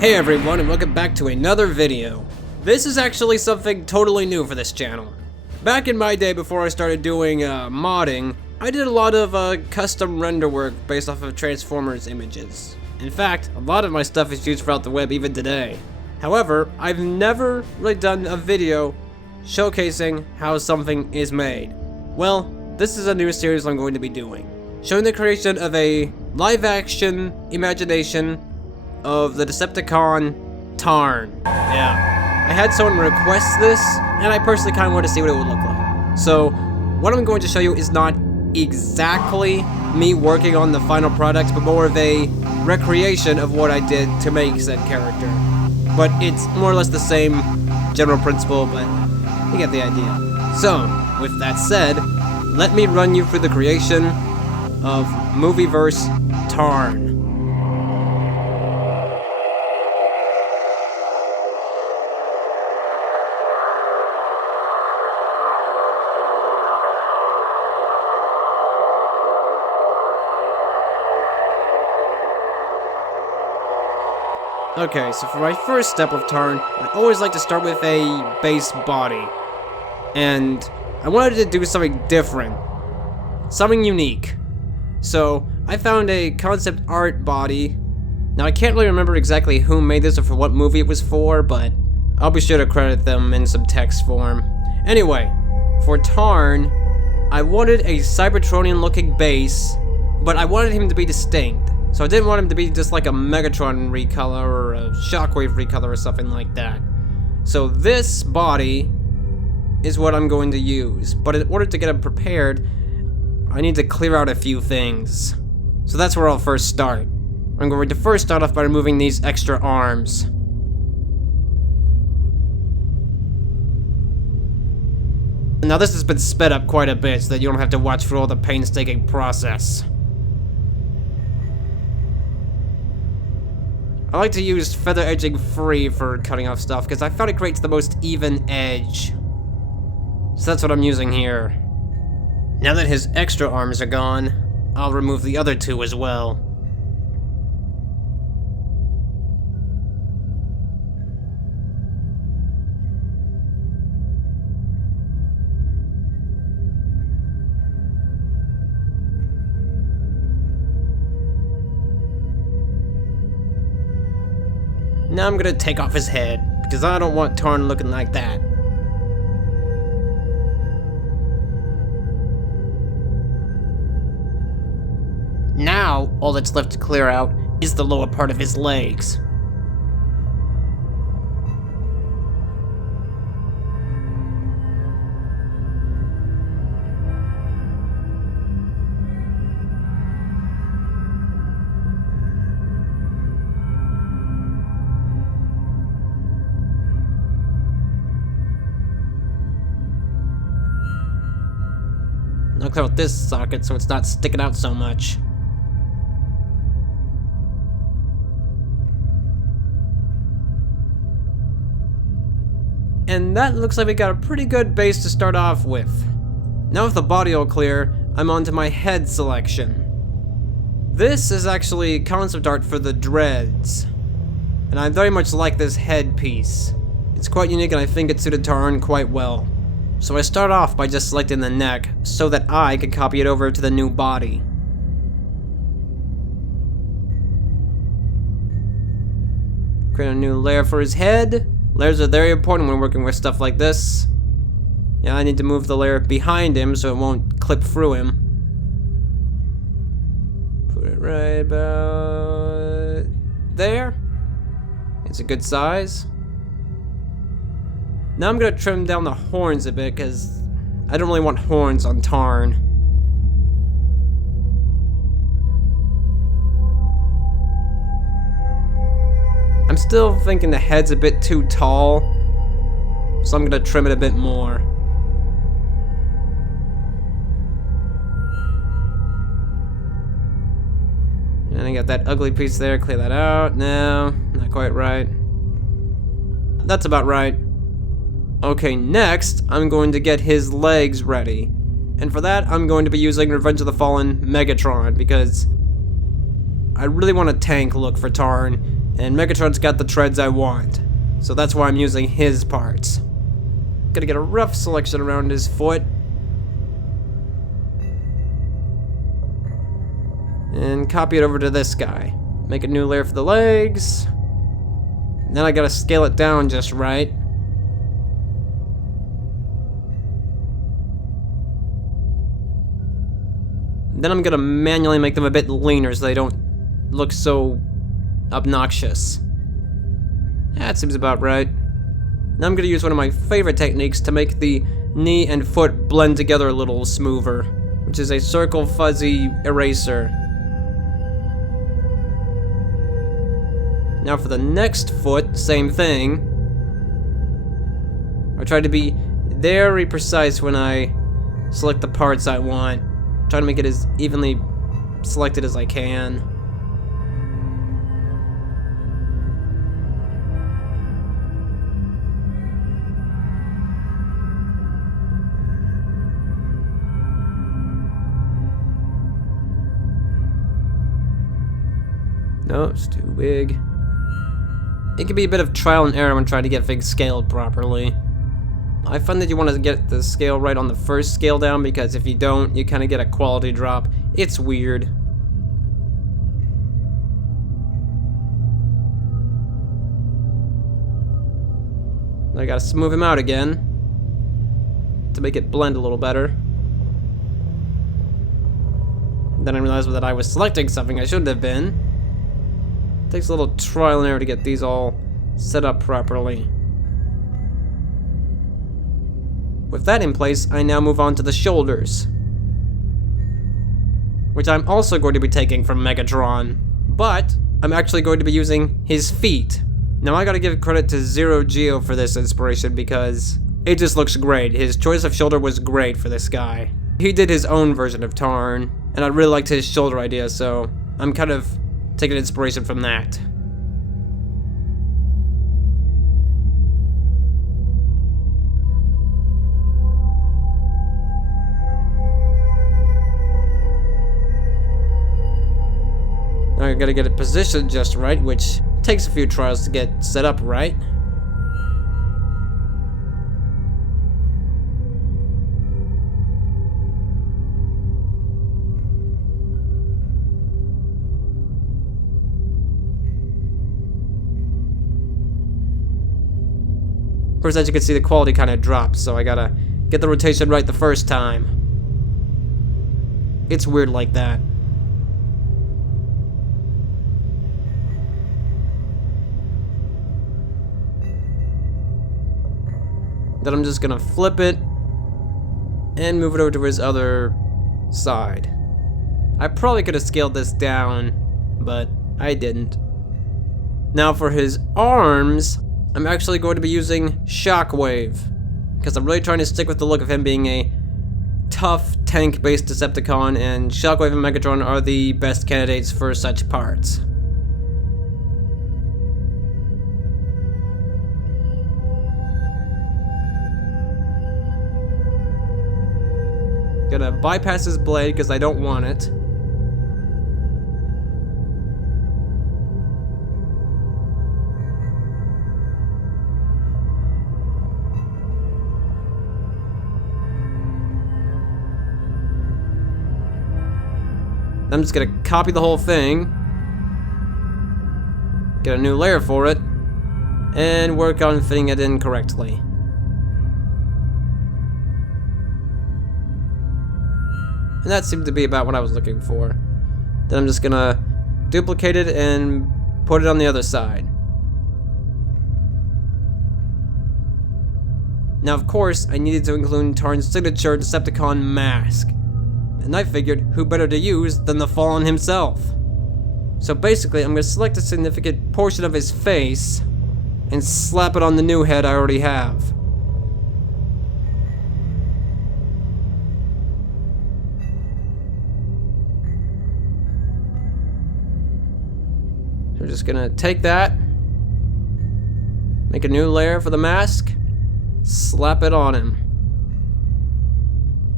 Hey everyone, and welcome back to another video. This is actually something totally new for this channel. Back in my day before I started doing modding, I did a lot of custom render work based off of Transformers images. In fact, a lot of my stuff is used throughout the web even today. However, I've never really done a video showcasing how something is made. Well, this is a new series I'm going to be doing, showing the creation of a live-action imagination of the Decepticon Tarn. Yeah, I had someone request this, and I personally kind of wanted to see what it would look like. So, what I'm going to show you is not exactly me working on the final products, but more of a recreation of what I did to make said character. But it's more or less the same general principle, but you get the idea. So, with that said, let me run you through the creation of Movieverse Tarn. Okay, so for my first step of Tarn, I always like to start with a base body. And I wanted to do something different. Something unique. So, I found a concept art body. Now, I can't really remember exactly who made this or for what movie it was for, but I'll be sure to credit them in some text form. Anyway, for Tarn, I wanted a Cybertronian-looking base, but I wanted him to be distinct. So I didn't want him to be just like a Megatron recolor or a Shockwave recolor or something like that. So this body is what I'm going to use. But in order to get him prepared, I need to clear out a few things. So that's where I'll first start. I'm going to first start off by removing these extra arms. Now this has been sped up quite a bit so that you don't have to watch through all the painstaking process. I like to use feather edging free for cutting off stuff because I found it creates the most even edge. So that's what I'm using here. Now that his extra arms are gone, I'll remove the other two as well. Now I'm gonna take off his head, because I don't want Tarn looking like that. Now, all that's left to clear out is the lower part of his legs. I'll clear out this socket so it's not sticking out so much. And that looks like we got a pretty good base to start off with. Now with the body all clear, I'm on to my head selection. This is actually concept art for the dreads. And I very much like this headpiece. It's quite unique and I think it suited Tarn quite well. So I start off by just selecting the neck, so that I can copy it over to the new body. Create a new layer for his head. Layers are very important when working with stuff like this. Yeah, I need to move the layer behind him so it won't clip through him. Put it right about there. It's a good size. Now I'm gonna trim down the horns a bit because I don't really want horns on Tarn. I'm still thinking the head's a bit too tall, so I'm gonna trim it a bit more. And I got that ugly piece there, clear that out. No, not quite right. That's about right. Okay, next, I'm going to get his legs ready. And for that, I'm going to be using Revenge of the Fallen Megatron, because I really want a tank look for Tarn, And Megatron's got the treads I want. So that's why I'm using his parts. Gonna get a rough selection around his foot. And copy it over to this guy. Make a new layer for the legs. Then I gotta scale it down just right. Then I'm gonna manually make them a bit leaner so they don't look so obnoxious. That seems about right. Now I'm gonna use one of my favorite techniques to make the knee and foot blend together a little smoother, which is a circle fuzzy eraser. Now for the next foot, same thing. I try to be very precise when I select the parts I want. Trying to make it as evenly selected as I can. No, it's too big. It can be a bit of trial and error when trying to get things scaled properly. I find that you want to get the scale right on the first scale down, because if you don't, you kind of get a quality drop. It's weird. I gotta smooth him out again to make it blend a little better. Then I realized that I was selecting something I shouldn't have been. Takes a little trial and error to get these all set up properly. With that in place, I now move on to the shoulders, which I'm also going to be taking from Megatron, but I'm actually going to be using his feet. Now I gotta give credit to ZEROGE0'S for this inspiration because it just looks great. His choice of shoulder was great for this guy. He did his own version of Tarn, and I really liked his shoulder idea, so I'm kind of taking inspiration from that. Now I gotta get it positioned just right, which takes a few trials to get set up right. First, as you can see, the quality kind of drops, so I gotta get the rotation right the first time. It's weird like that. Then I'm just gonna flip it and move it over to his other side. I probably could have scaled this down, but I didn't. Now for his arms, I'm actually going to be using Shockwave, because I'm really trying to stick with the look of him being a tough tank-based Decepticon, and Shockwave and Megatron are the best candidates for such parts. Gonna bypass his blade because I don't want it. I'm just gonna copy the whole thing, get a new layer for it, and work on fitting it in correctly. And that seemed to be about what I was looking for. Then I'm just gonna duplicate it and put it on the other side. Now, of course, I needed to include Tarn's signature Decepticon mask. And I figured, who better to use than the Fallen himself? So basically, I'm gonna select a significant portion of his face and slap it on the new head I already have. We're just gonna take that, make a new layer for the mask, slap it on him.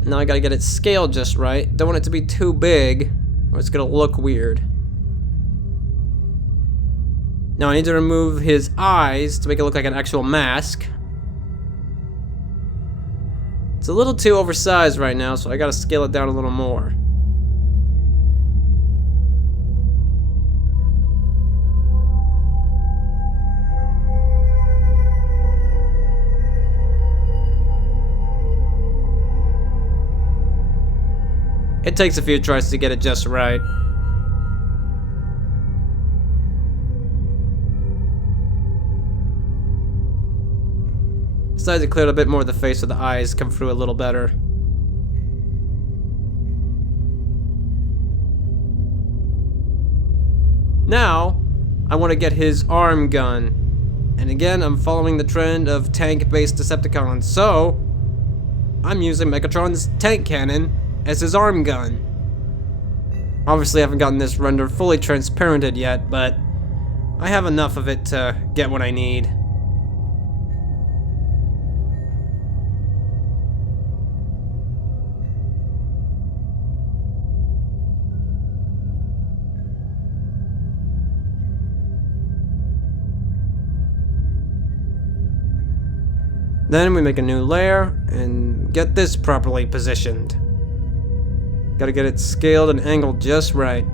Now I gotta get it scaled just right. Don't want it to be too big, or it's gonna look weird. Now I need to remove his eyes to make it look like an actual mask. It's a little too oversized right now, so I gotta scale it down a little more. It takes a few tries to get it just right. Decided to clear a bit more of the face so the eyes come through a little better. Now, I want to get his arm gun. And again, I'm following the trend of tank-based Decepticons, so I'm using Megatron's tank cannon as his arm gun. Obviously I haven't gotten this render fully transparented yet, but I have enough of it to get what I need. Then we make a new layer and get this properly positioned. Gotta get it scaled and angled just right.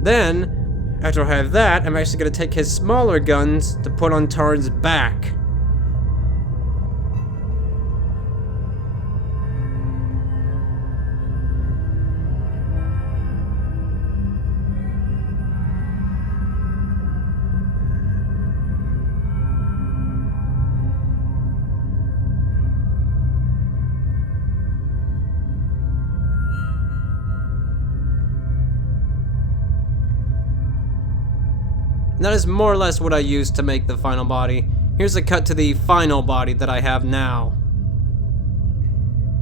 Then, after I have that, I'm actually gonna take his smaller guns to put on Tarn's back. And that is more or less what I used to make the final body. Here's a cut to the final body that I have now.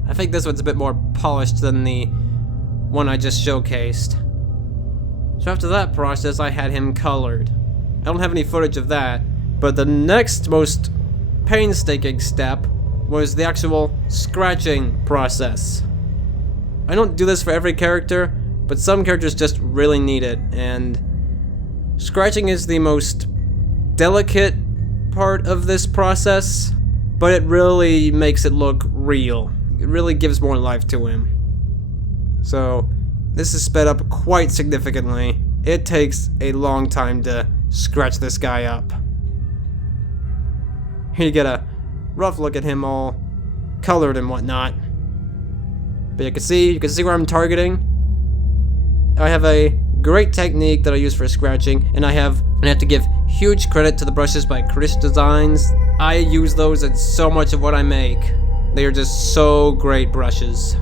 I think this one's a bit more polished than the one I just showcased. So after that process, I had him colored. I don't have any footage of that, but the next most painstaking step was the actual scratching process. I don't do this for every character, but some characters just really need it, and scratching is the most delicate part of this process, but it really makes it look real. It really gives more life to him. So, this is sped up quite significantly. It takes a long time to scratch this guy up. Here you get a rough look at him all colored and whatnot. But you can see where I'm targeting. I have a great technique that I use for scratching, and I have to give huge credit to the brushes by Chris Designs. I use those in so much of what I make. They are just so great brushes.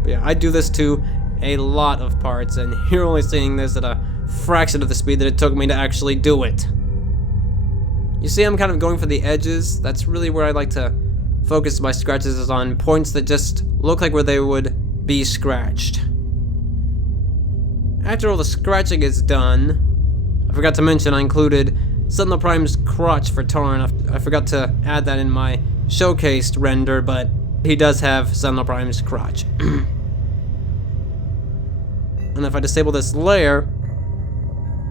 But yeah, I do this to a lot of parts, and you're only seeing this at a fraction of the speed that it took me to actually do it. You see, I'm kind of going for the edges. That's really where I like to focus my scratches, is on points that just look like where they would be scratched. After all the scratching is done, I forgot to mention I included Sentinel Prime's crotch for Tarn. I forgot to add that in my showcased render, but he does have Sentinel Prime's crotch. And if I disable this layer,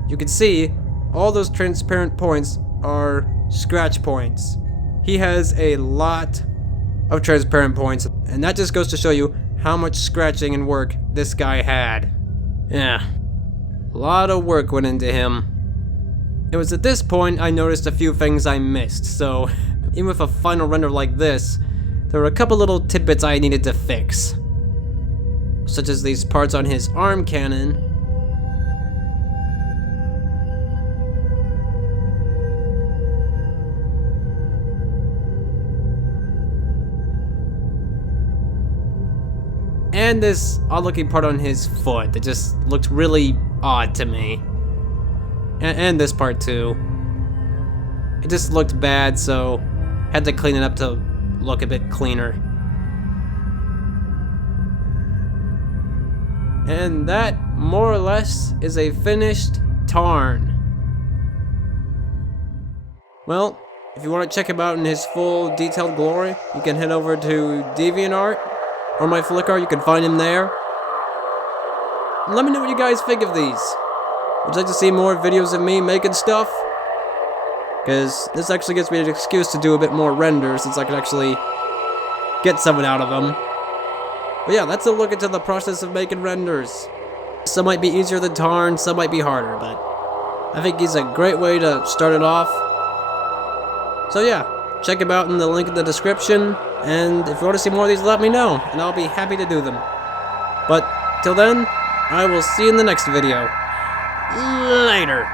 you can see all those transparent points are scratch points. He has a lot of transparent points, and that just goes to show you how much scratching and work this guy had. Yeah, a lot of work went into him. It was at this point I noticed a few things I missed, so even with a final render like this, there were a couple little tidbits I needed to fix. Such as these parts on his arm cannon. And this odd-looking part on his foot that just looked really odd to me. And this part too. It just looked bad, so had to clean it up to look a bit cleaner. And that, more or less, is a finished Tarn. Well, If you want to check him out in his full detailed glory, you can head over to DeviantArt or my Flickr. You can find him there. And let me know what you guys think of these. Would you like to see more videos of me making stuff? Because this actually gives me an excuse to do a bit more render, since I can actually get something out of them. But yeah, that's a look into the process of making renders. Some might be easier than Tarn, some might be harder, but I think he's a great way to start it off. So yeah, check him out in the link in the description, and if you want to see more of these, let me know, and I'll be happy to do them. But till then, I will see you in the next video. Later.